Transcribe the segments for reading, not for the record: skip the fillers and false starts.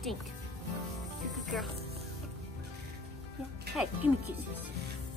stink. You're a good girl. Yeah. Hey, give me kisses.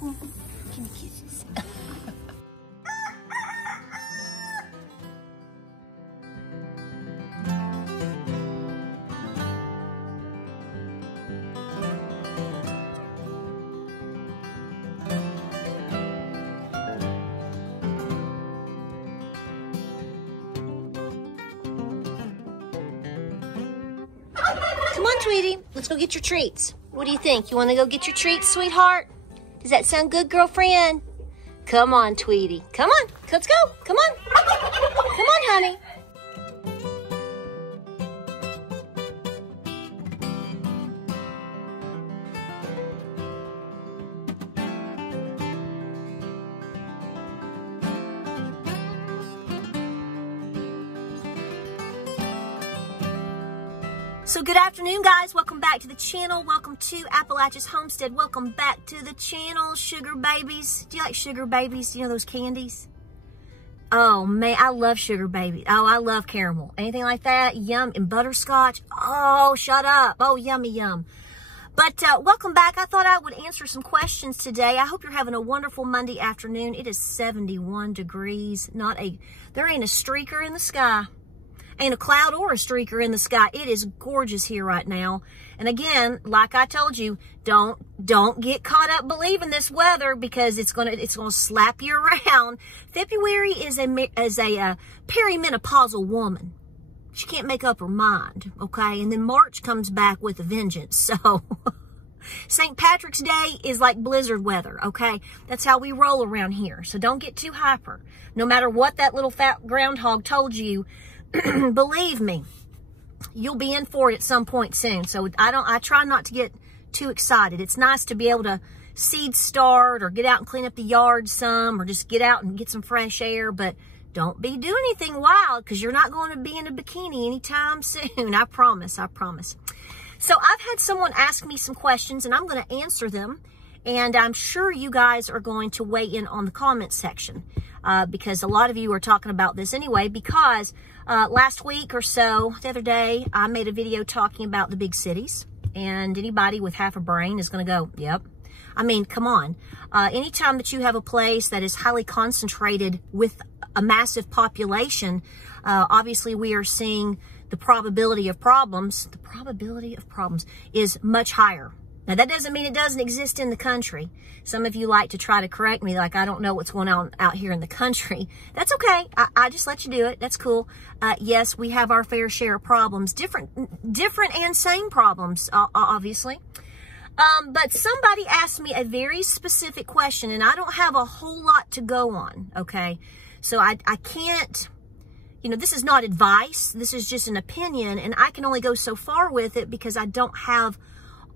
Give me kisses. Come on, Tweety. Let's go get your treats. What do you think? You want to go get your treats, sweetheart? Does that sound good, girlfriend? Come on, Tweety. Come on. Let's go. Come on. Come on, honey. So good afternoon, guys. Welcome back to the channel. Welcome to Appalachia's Homestead. Welcome back to the channel, sugar babies. Do you like sugar babies? Do you know those candies? Oh, man, I love sugar babies. Oh, I love caramel. Anything like that? Yum. And butterscotch. Oh, shut up. Oh, yummy, yum. But welcome back. I thought I would answer some questions today. I hope you're having a wonderful Monday afternoon. It is 71 degrees. There ain't a streaker in the sky. Ain't a cloud or a streaker in the sky. It is gorgeous here right now. And again, like I told you, don't get caught up believing this weather because it's gonna slap you around. February is a perimenopausal woman. She can't make up her mind, okay? And then March comes back with a vengeance. So St. Patrick's Day is like blizzard weather, okay? That's how we roll around here. So don't get too hyper. No matter what that little fat groundhog told you, believe me, you'll be in for it at some point soon. So I try not to get too excited. It's nice to be able to seed start or get out and clean up the yard some or just get out and get some fresh air. But don't be doing anything wild because you're not going to be in a bikini anytime soon. I promise. I promise. So I've had someone ask me some questions and I'm going to answer them. And I'm sure you guys are going to weigh in on the comment section because a lot of you are talking about this anyway because last week or so, the other day, I made a video talking about the big cities. And anybody with half a brain is going to go, yep. I mean, come on. Anytime that you have a place that is highly concentrated with a massive population, obviously we are seeing the probability of problems is much higher. Now, that doesn't mean it doesn't exist in the country. Some of you like to try to correct me, like I don't know what's going on out here in the country. That's okay. I just let you do it. That's cool. Yes, we have our fair share of problems, different and same problems, obviously. But somebody asked me a very specific question, and I don't have a whole lot to go on, okay? So I can't, this is not advice. This is just an opinion, and I can only go so far with it because I don't have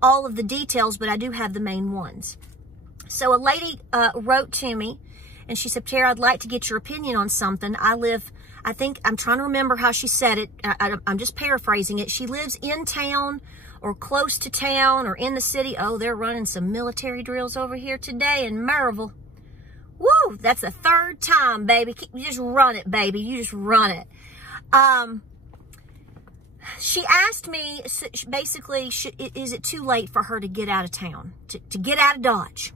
all of the details, but I do have the main ones. So a lady wrote to me and she said, Tara, I'd like to get your opinion on something. I'm trying to remember how she said it. I'm just paraphrasing it. She lives in town or close to town or in the city. Oh, they're running some military drills over here today in Maryville. Woo, that's the third time, baby. You just run it, baby. You just run it. She asked me, basically, is it too late for her to get out of town, to get out of Dodge,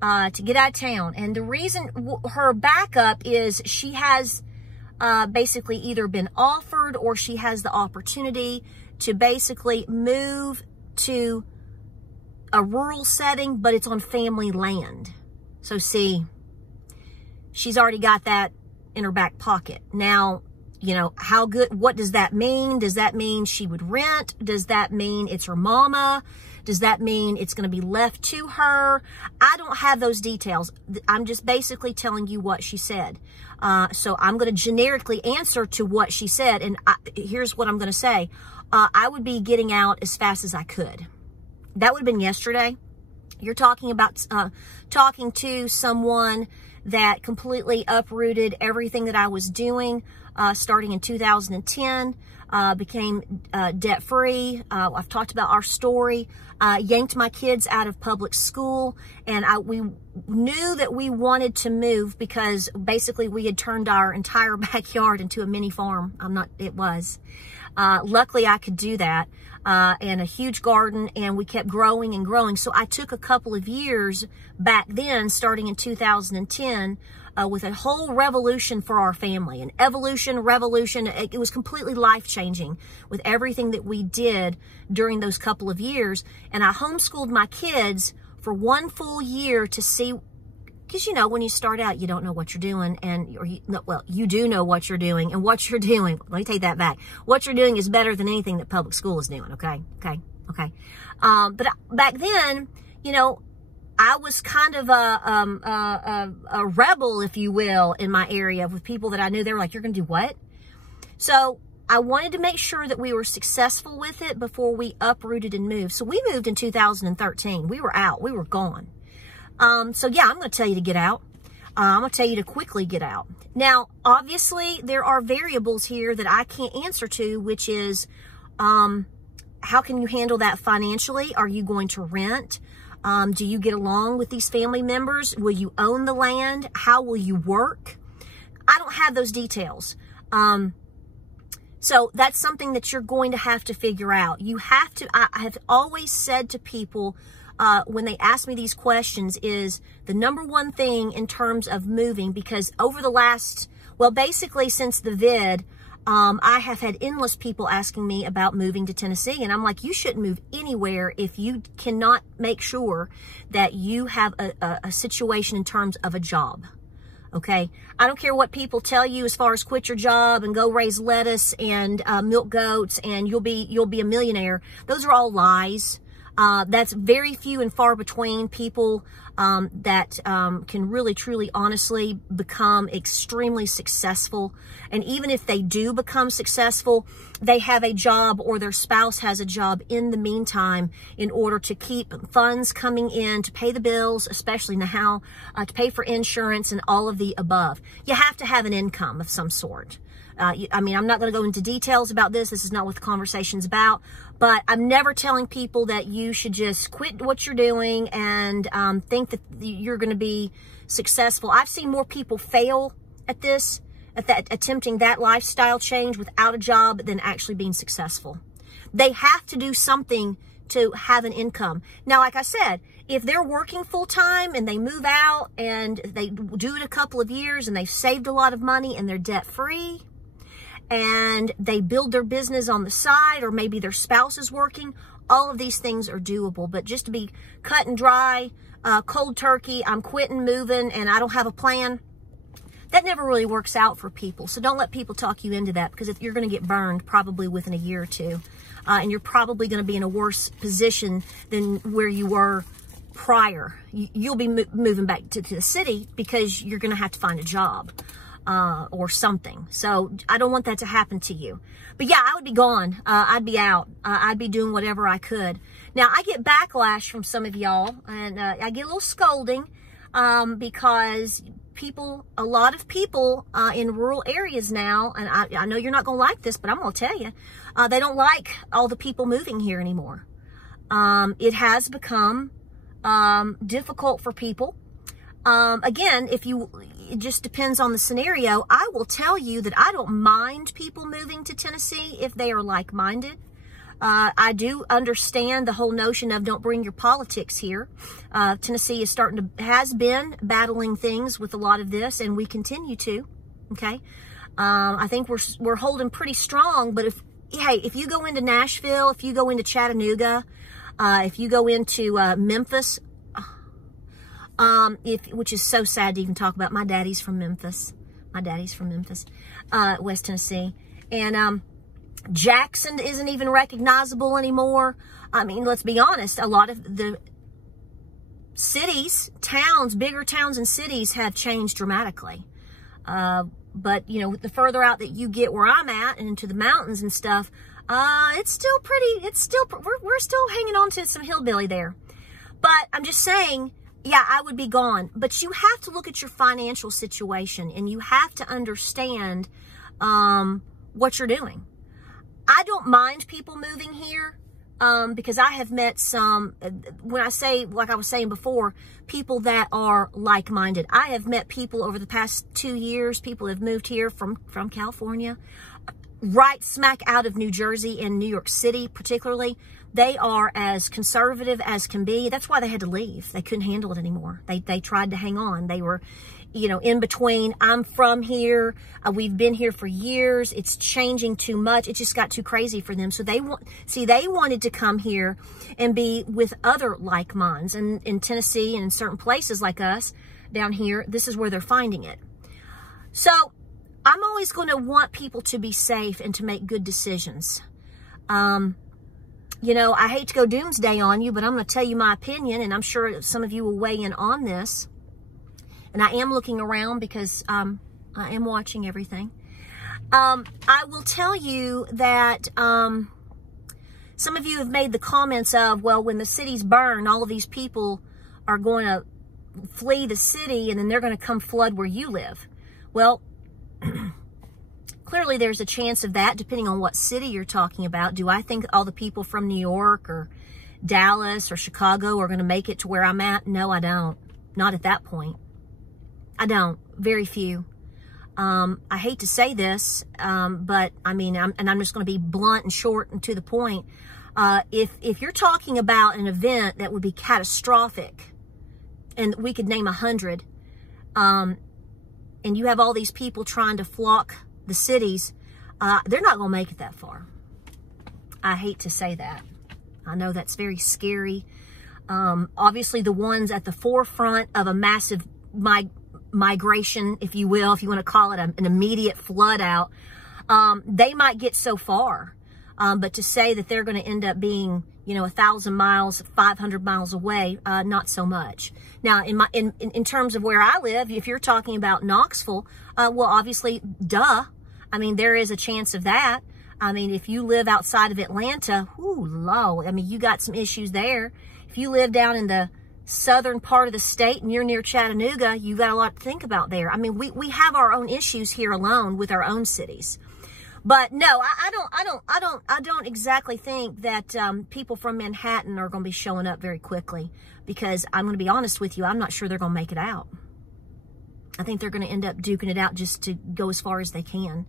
to get out of town? And the reason, her backup is she has basically either been offered or she has the opportunity to basically move to a rural setting, but it's on family land. So see, she's already got that in her back pocket. Now, how good, what does that mean? Does that mean she would rent? Does that mean it's her mama? Does that mean it's going to be left to her? I don't have those details. I'm just basically telling you what she said. So I'm going to generically answer to what she said. And here's what I'm going to say. I would be getting out as fast as I could. That would have been yesterday. You're talking about talking to someone that completely uprooted everything that I was doing. Starting in 2010, became debt-free. I've talked about our story. Yanked my kids out of public school, and we knew that we wanted to move because basically we had turned our entire backyard into a mini farm. Luckily I could do that. and a huge garden, and we kept growing and growing. So I took a couple of years back then, starting in 2010, with a whole revolution for our family, an evolution, revolution. It was completely life-changing with everything that we did during those couple of years. And I homeschooled my kids for 1 full year to see, because, you know, when you start out, you don't know what you're doing, well, you do know what you're doing, and what you're doing, let me take that back. What you're doing is better than anything that public school is doing, okay? But back then, you know, I was kind of a rebel, if you will, in my area with people that I knew. They were like, you're going to do what? So I wanted to make sure that we were successful with it before we uprooted and moved. So we moved in 2013. We were out. We were gone. So yeah, I'm going to tell you to get out. I'm going to tell you to quickly get out. Now, obviously, there are variables here that I can't answer to, which is, how can you handle that financially? Are you going to rent? Do you get along with these family members? Will you own the land? How will you work? I don't have those details. So that's something that you're going to have to figure out. You have to, I have always said to people, when they ask me these questions, is the number one thing in terms of moving, because over the last, well, basically since the vid, I have had endless people asking me about moving to Tennessee. And I'm like, you shouldn't move anywhere if you cannot make sure that you have a situation in terms of a job. Okay. I don't care what people tell you as far as quit your job and go raise lettuce and milk goats and you'll be a millionaire. Those are all lies. That's very few and far between people that can really, truly, honestly become extremely successful. And even if they do become successful, they have a job or their spouse has a job in the meantime in order to keep funds coming in to pay the bills, especially now, to pay for insurance and all of the above. You have to have an income of some sort. I mean, I'm not going to go into details about this. This is not what the conversation's about. But I'm never telling people that you should just quit what you're doing and think that you're going to be successful. I've seen more people fail at this, attempting that lifestyle change without a job than actually being successful. They have to do something to have an income. Now, like I said, if they're working full-time and they move out and they do it a couple of years and they've saved a lot of money and they're debt-free, and they build their business on the side, or maybe their spouse is working, all of these things are doable. But just to be cut and dry, cold turkey, I'm quitting, moving, and I don't have a plan, that never really works out for people. So don't let people talk you into that, because if you're going to get burned probably within a year or two, and you're probably going to be in a worse position than where you were prior. You'll be moving back to the city because you're going to have to find a job. Or something. So I don't want that to happen to you. But yeah, I would be gone. I'd be out. I'd be doing whatever I could. Now, I get backlash from some of y'all, and I get a little scolding because a lot of people in rural areas now, and I know you're not going to like this, but I'm going to tell you, they don't like all the people moving here anymore. It has become difficult for people. Again, it just depends on the scenario. I will tell you that I don't mind people moving to Tennessee if they are like-minded. I do understand the whole notion of don't bring your politics here. Tennessee is has been battling things with a lot of this, and we continue to. Okay, I think we're holding pretty strong. But if you go into Nashville, if you go into Chattanooga, if you go into Memphis. Which is so sad to even talk about. My daddy's from Memphis. West Tennessee. And, Jackson isn't even recognizable anymore. I mean, let's be honest. A lot of the cities, bigger towns and cities have changed dramatically. But, you know, the further out that you get where I'm at and into the mountains and stuff, we're still hanging on to some hillbilly there. But I'm just saying, yeah, I would be gone. But you have to look at your financial situation, and you have to understand what you're doing. I don't mind people moving here because I have met some, when I say, like I was saying before, people that are like-minded. I have met people over the past 2 years, people have moved here from California. right smack out of New Jersey and New York City particularly. They are as conservative as can be. That's why they had to leave. They couldn't handle it anymore. They tried to hang on. They were, you know, in between. I'm from here. We've been here for years. It's changing too much. It just got too crazy for them. So they wanted to come here and be with other like minds. And in Tennessee and in certain places like us down here, this is where they're finding it. So I'm always going to want people to be safe and to make good decisions. You know, I hate to go doomsday on you, but I'm going to tell you my opinion, and I'm sure some of you will weigh in on this. And I am looking around because I am watching everything. I will tell you that some of you have made the comments of, well, when the cities burn, all of these people are going to flee the city, and then they're going to come flood where you live. Well, clearly there's a chance of that, depending on what city you're talking about. Do I think all the people from New York or Dallas or Chicago are going to make it to where I'm at? No, I don't. Not at that point. I don't. Very few. I hate to say this, but I mean, I'm just going to be blunt and short and to the point. If you're talking about an event that would be catastrophic, and we could name 100, and you have all these people trying to flock the cities, they're not going to make it that far. I hate to say that. I know that's very scary. Obviously, the ones at the forefront of a massive migration, if you will, if you want to call it an immediate flood out, they might get so far. But to say that they're going to end up being, you know, 1,000 miles, 500 miles away, not so much. Now, in terms of where I live, if you're talking about Knoxville, well, obviously, duh. I mean, there is a chance of that. I mean, if you live outside of Atlanta, whoo, low. I mean, you got some issues there. If you live down in the southern part of the state and you're near Chattanooga, you got a lot to think about there. I mean, we have our own issues here alone with our own cities. But no, I don't exactly think that people from Manhattan are going to be showing up very quickly, because I'm going to be honest with you, I'm not sure they're going to make it out. I think they're going to end up duking it out just to go as far as they can.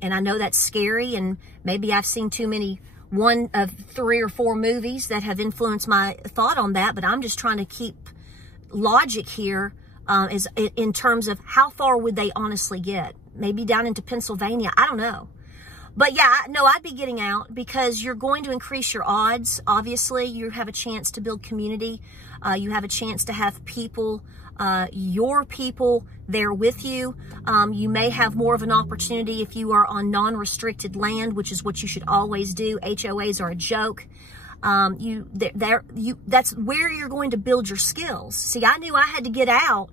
And I know that's scary, and maybe I've seen too many, one of 3 or 4 movies that have influenced my thought on that, but I'm just trying to keep logic here in terms of how far would they honestly get? Maybe down into Pennsylvania, I don't know. But yeah, no, I'd be getting out, because you're going to increase your odds. Obviously, you have a chance to build community. You have a chance to have people, your people there with you. You may have more of an opportunity if you are on non-restricted land, which is what you should always do. HOAs are a joke. That's where you're going to build your skills. See, I knew I had to get out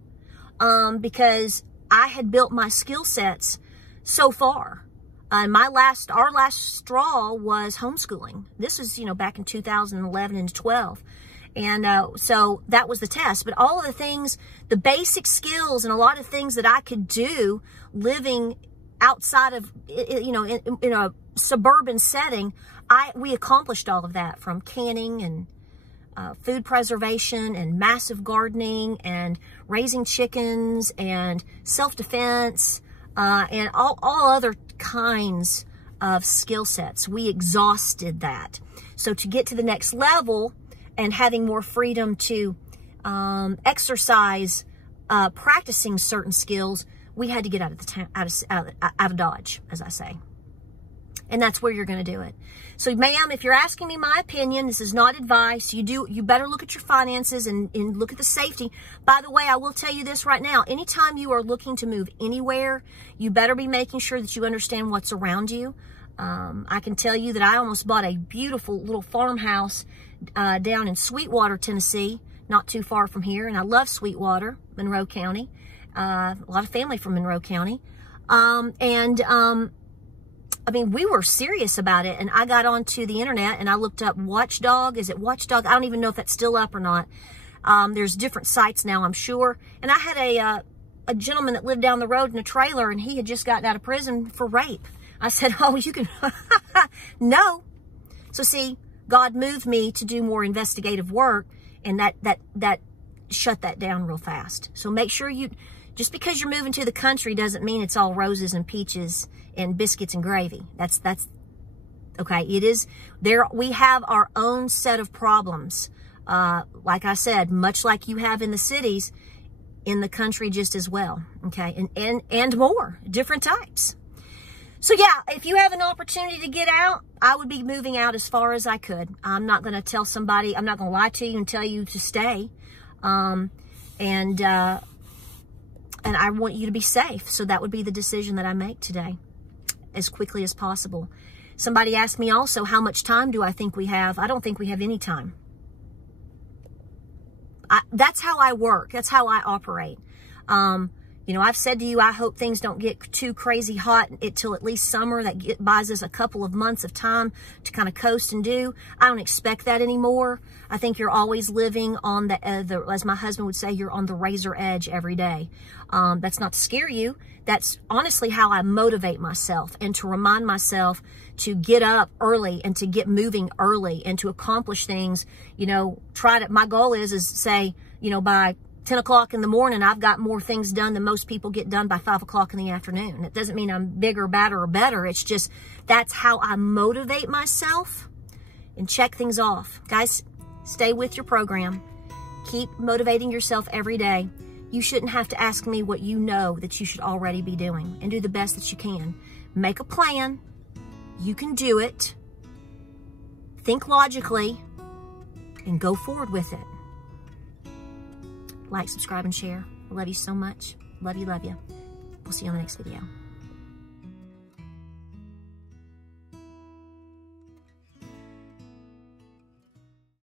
because I had built my skill sets so far. Our last straw was homeschooling. This was, you know, back in 2011 and 12. And so that was the test. But all of the things, the basic skills and a lot of things that I could do living outside of, you know, in a suburban setting, we accomplished all of that, from canning and food preservation and massive gardening and raising chickens and self-defense and all other kinds of skill sets. We exhausted that. So to get to the next level and having more freedom to exercise practicing certain skills, we had to get out of Dodge, as I say. And that's where you're going to do it. So, ma'am, if you're asking me my opinion, this is not advice. You better look at your finances and look at the safety. By the way, I will tell you this right now. Anytime you are looking to move anywhere, you better be making sure that you understand what's around you. I can tell you that I almost bought a beautiful little farmhouse down in Sweetwater, Tennessee, not too far from here. And I love Sweetwater, Monroe County. A lot of family from Monroe County. I mean, we were serious about it, and I got onto the internet and I looked up Watchdog. Is it Watchdog? I don't even know if that's still up or not. There's different sites now, I'm sure. And I had a gentleman that lived down the road in a trailer, and he had just gotten out of prison for rape. I said, oh, you can, no. So see, God moved me to do more investigative work, and that shut that down real fast. So make sure you Just because you're moving to the country doesn't mean it's all roses and peaches and biscuits and gravy. That's okay. It is there. We have our own set of problems. Like I said, much like you have in the cities, in the country just as well. Okay. And more different types. So yeah, if you have an opportunity to get out, I would be moving out as far as I could. I'm not going to tell somebody, I'm not going to lie to you and tell you to stay. And I want you to be safe. So that would be the decision that I make today, as quickly as possible. Somebody asked me also, how much time do I think we have? I don't think we have any time. That's how I work. That's how I operate. You know, I've said to you, I hope things don't get too crazy hot till at least summer. That buys us a couple of months of time to kind of coast and do. I don't expect that anymore. I think you're always living on the as my husband would say, you're on the razor edge every day. That's not to scare you. That's honestly how I motivate myself, and to remind myself to get up early and to get moving early and to accomplish things. You know, my goal is say, you know, by 10 o'clock in the morning, I've got more things done than most people get done by 5 o'clock in the afternoon. It doesn't mean I'm bigger, badder, or better. It's just, that's how I motivate myself and check things off. Guys, stay with your program. Keep motivating yourself every day. You shouldn't have to ask me what you know that you should already be doing, and do the best that you can. Make a plan. You can do it. Think logically and go forward with it. Like, subscribe, and share. I love you so much. Love you, love you. We'll see you on the next video.